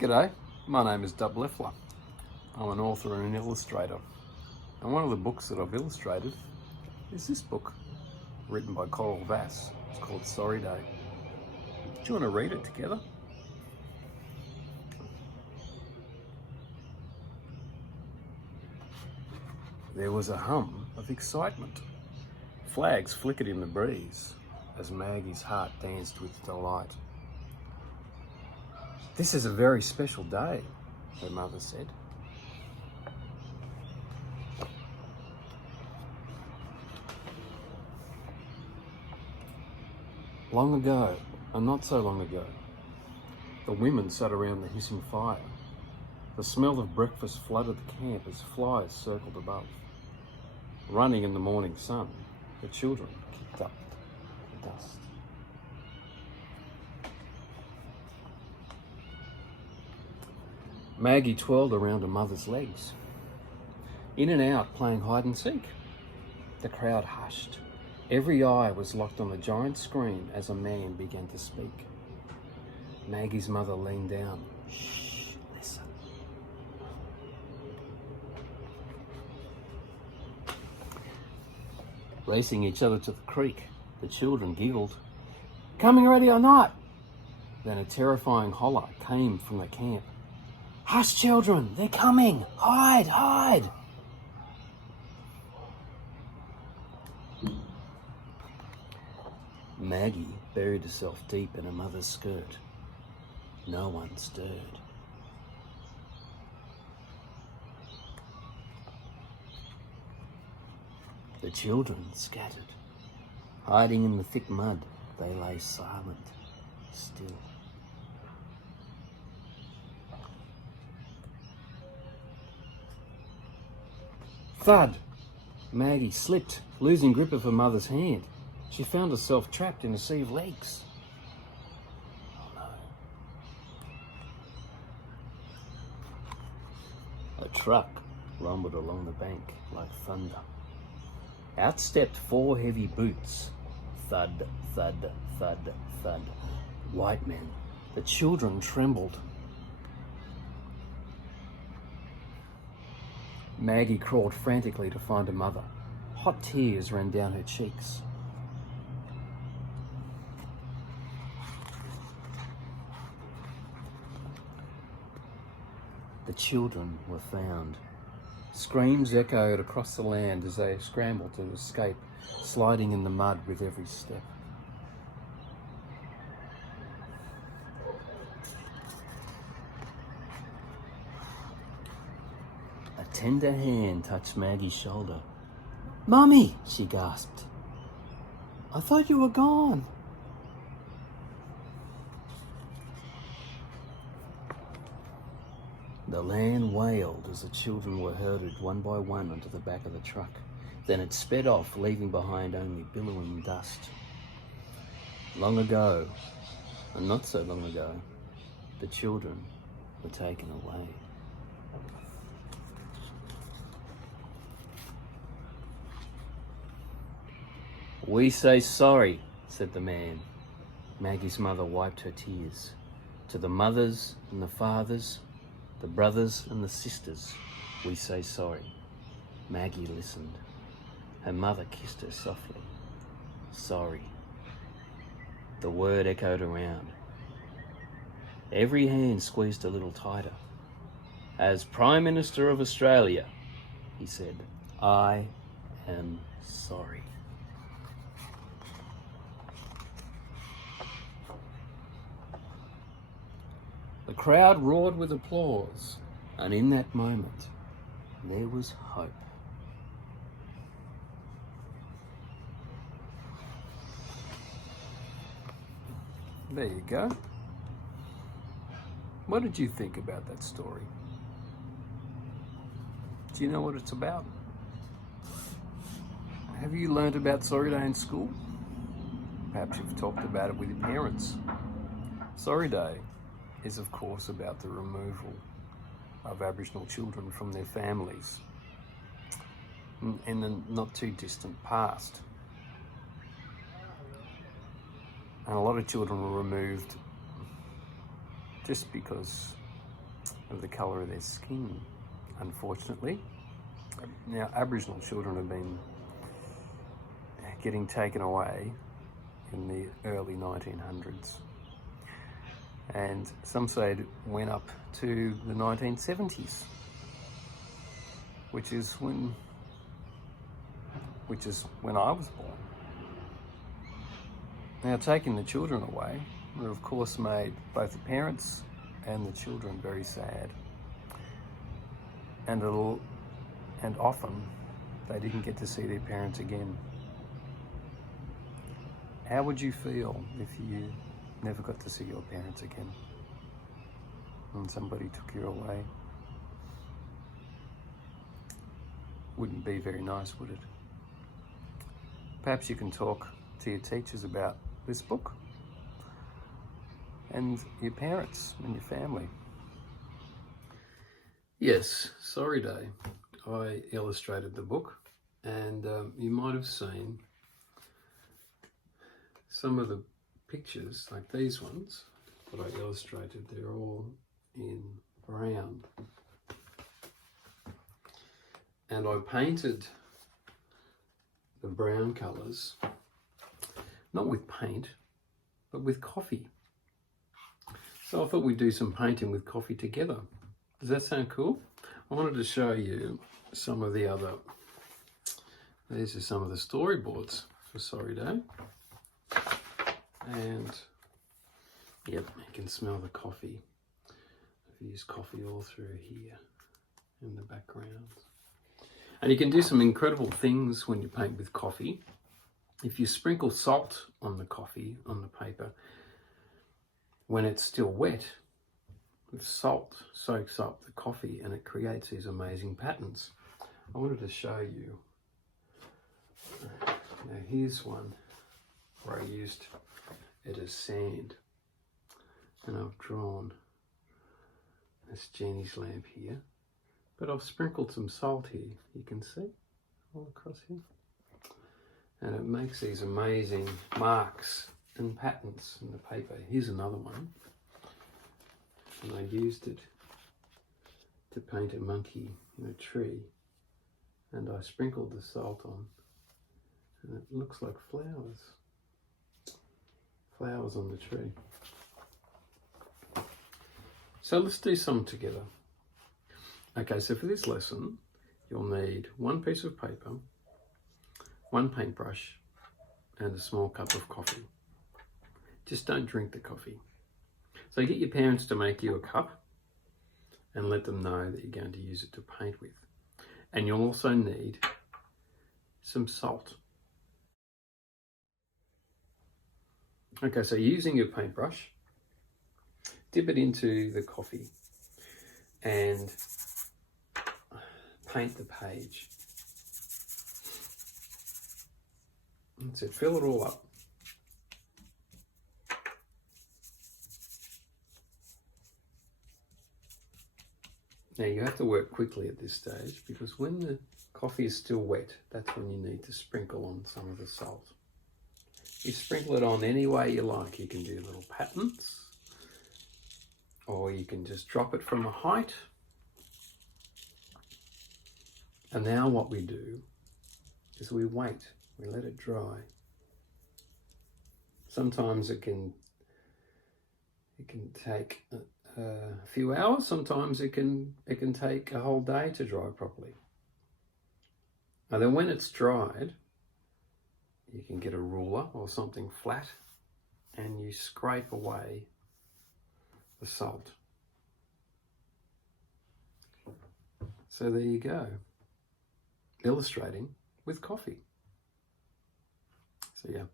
G'day, my name is Dub Leffler. I'm an author and an illustrator. And one of the books that I've illustrated is this book, written by Coral Vass. It's called Sorry Day. Do you want to read it together? There was a hum of excitement. Flags flickered in the breeze as Maggie's heart danced with delight. "This is a very special day," her mother said. Long ago, and not so long ago, the women sat around the hissing fire. The smell of breakfast flooded the camp as flies circled above. Running in the morning sun, the children kicked up the dust. Maggie twirled around her mother's legs, in and out playing hide and seek. The crowd hushed. Every eye was locked on the giant screen as a man began to speak. Maggie's mother leaned down. "Shh, listen." Racing each other to the creek, the children giggled. "Coming ready or not?" Then a terrifying holler came from the camp. "Hush, children, they're coming! Hide, hide!" Maggie buried herself deep in her mother's skirt. No one stirred. The children scattered. Hiding in the thick mud, they lay silent, still. Thud! Maggie slipped, losing grip of her mother's hand. She found herself trapped in a sea of legs. Oh no. A truck rumbled along the bank like thunder. Out stepped 4 heavy boots. Thud, thud, thud, thud. White men. The children trembled. Maggie crawled frantically to find her mother. Hot tears ran down her cheeks. The children were found. Screams echoed across the land as they scrambled to escape, sliding in the mud with every step. A tender hand touched Maggie's shoulder. "Mummy," she gasped. "I thought you were gone." The land wailed as the children were herded one by one onto the back of the truck. Then it sped off, leaving behind only billowing dust. Long ago, and not so long ago, the children were taken away. "We say sorry," said the man. Maggie's mother wiped her tears. "To the mothers and the fathers, the brothers and the sisters, we say sorry." Maggie listened. Her mother kissed her softly. Sorry. The word echoed around. Every hand squeezed a little tighter. "As Prime Minister of Australia," he said, "I am sorry." The crowd roared with applause, and in that moment, there was hope. There you go. What did you think about that story? Do you know what it's about? Have you learnt about Sorry Day in school? Perhaps you've talked about it with your parents. Sorry Day is of course about the removal of Aboriginal children from their families in the not too distant past. And a lot of children were removed just because of the colour of their skin, unfortunately. Now, Aboriginal children have been getting taken away in the early 1900s. And some say it went up to the 1970s, which is when I was born. Now, taking the children away would of course made both the parents and the children very sad. And often they didn't get to see their parents again. How would you feel if you never got to see your parents again and somebody took you away? Wouldn't be very nice, would it? Perhaps you can talk to your teachers about this book and your parents and your family. Yes, sorry day. I illustrated the book, and you might have seen some of the pictures, like these ones that I illustrated. They're all in brown. And I painted the brown colours, not with paint, but with coffee. So I thought we'd do some painting with coffee together. Does that sound cool? I wanted to show you some of the other, these are some of the storyboards for Sorry Day. And yep, you can smell the coffee. I've used coffee all through here in the background. And you can do some incredible things when you paint with coffee. If you sprinkle salt on the coffee, on the paper, when it's still wet, the salt soaks up the coffee and it creates these amazing patterns. I wanted to show you. Now here's one where I used it as sand, and I've drawn this genie's lamp here, but I've sprinkled some salt here, you can see all across here, and it makes these amazing marks and patterns in the paper. Here's another one, and I used it to paint a monkey in a tree, and I sprinkled the salt on, and it looks like flowers on the tree. So let's do some together. Okay, so for this lesson, you'll need one piece of paper, one paintbrush, and a small cup of coffee. Just don't drink the coffee. So get your parents to make you a cup and let them know that you're going to use it to paint with. And you'll also need some salt. Okay, so using your paintbrush, dip it into the coffee and paint the page. That's it, fill it all up. Now you have to work quickly at this stage because when the coffee is still wet, that's when you need to sprinkle on some of the salt. You sprinkle it on any way you like. You can do little patterns, or you can just drop it from a height. And now what we do is we wait, we let it dry. Sometimes it can take a few hours, sometimes it can take a whole day to dry properly. And then when it's dried, you can get a ruler or something flat and you scrape away the salt. So there you go, illustrating with coffee. So yeah.